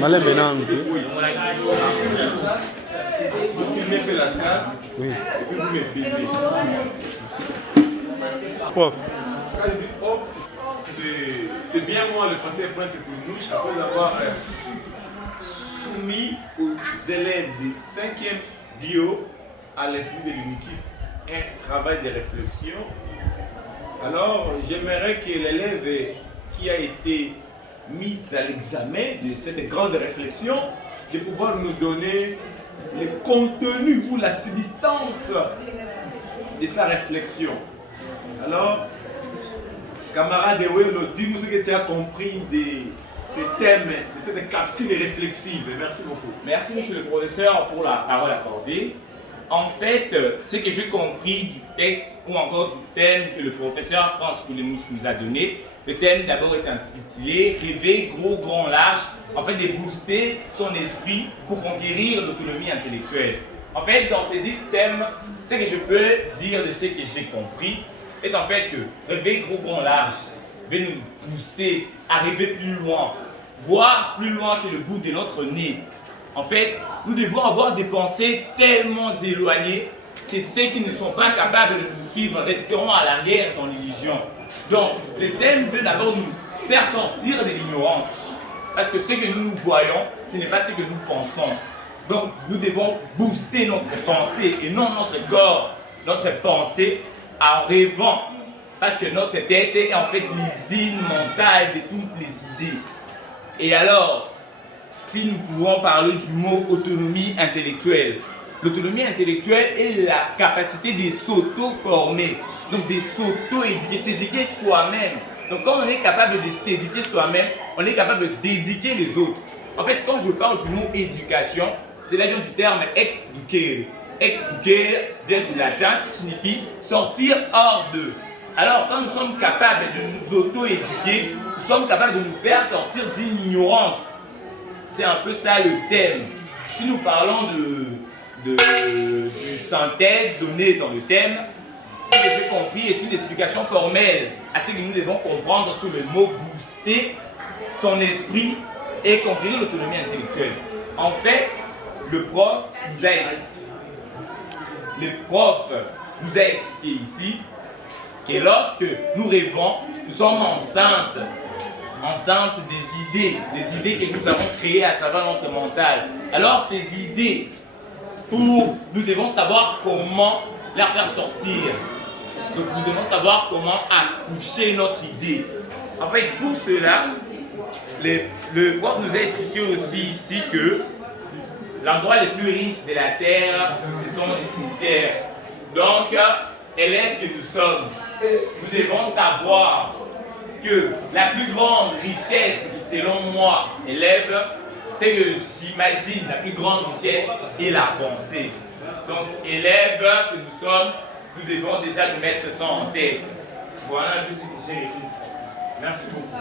Malem Benang. Vous filmez un peu la salle, Oui. et puis vous me filmez. Prof. Quand je dis hop, c'est bien moi le passé principal mouche après avoir soumis aux élèves des 5e bio à l'Institut de l'UNIKIS un travail de réflexion. Alors j'aimerais que l'élève qui a été mis à l'examen de cette grande réflexion, de pouvoir nous donner le contenu ou la substance de sa réflexion. Alors, camarade Ewelo, dis-nous ce que tu as compris de ce thème, de cette capsule réflexive. Merci beaucoup. Merci, monsieur le professeur, pour la parole accordée. En fait, ce que j'ai compris du texte ou encore du thème que le professeur Franz Poulenouche nous a donné, le thème d'abord est intitulé « Rêver gros, grand, large », en fait de booster son esprit pour conquérir l'autonomie intellectuelle. En fait, dans ces 10 thèmes, ce que je peux dire de ce que j'ai compris est en fait que rêver gros, grand, large va nous pousser à rêver plus loin, voir plus loin que le bout de notre nez. En fait, nous devons avoir des pensées tellement éloignées que ceux qui ne sont pas capables de nous suivre resteront à l'arrière dans l'illusion. Donc, le thème veut d'abord nous faire sortir de l'ignorance. Parce que ce que nous voyons, ce n'est pas ce que nous pensons. Donc, nous devons booster notre pensée et non notre corps, notre pensée en rêvant. Parce que notre tête est en fait l'usine mentale de toutes les idées. Et alors, si nous pouvons parler du mot autonomie intellectuelle. L'autonomie intellectuelle est la capacité de s'auto-former, donc de s'auto-éduquer, s'éduquer soi-même. Donc quand on est capable de s'éduquer soi-même, on est capable d'éduquer les autres. En fait, quand je parle du mot éducation, cela vient du terme exducere. Exducere vient du latin qui signifie sortir hors d'eux. Alors, quand nous sommes capables de nous auto-éduquer, nous sommes capables de nous faire sortir d'une ignorance. C'est un peu ça le thème. Si nous parlons de synthèse donnée dans le thème, ce que j'ai compris est une explication formelle à ce que nous devons comprendre sur le mot booster son esprit et conquérir l'autonomie intellectuelle. En fait, le prof nous a expliqué ici que lorsque nous rêvons, nous sommes enceintes des idées que nous avons créées à travers notre mental. Alors ces idées, nous devons savoir comment les faire sortir. Donc nous devons savoir comment accoucher notre idée. En fait, pour cela, le prof nous a expliqué aussi ici que l'endroit le plus riche de la terre, ce sont les cimetières. Donc, élèves que nous sommes, nous devons savoir que la plus grande richesse, selon moi, élève, c'est que j'imagine la plus grande richesse est la pensée. Donc, élèves que nous sommes, nous devons déjà nous mettre ça en tête. Voilà un peu ce que j'ai réfléchi. Merci beaucoup.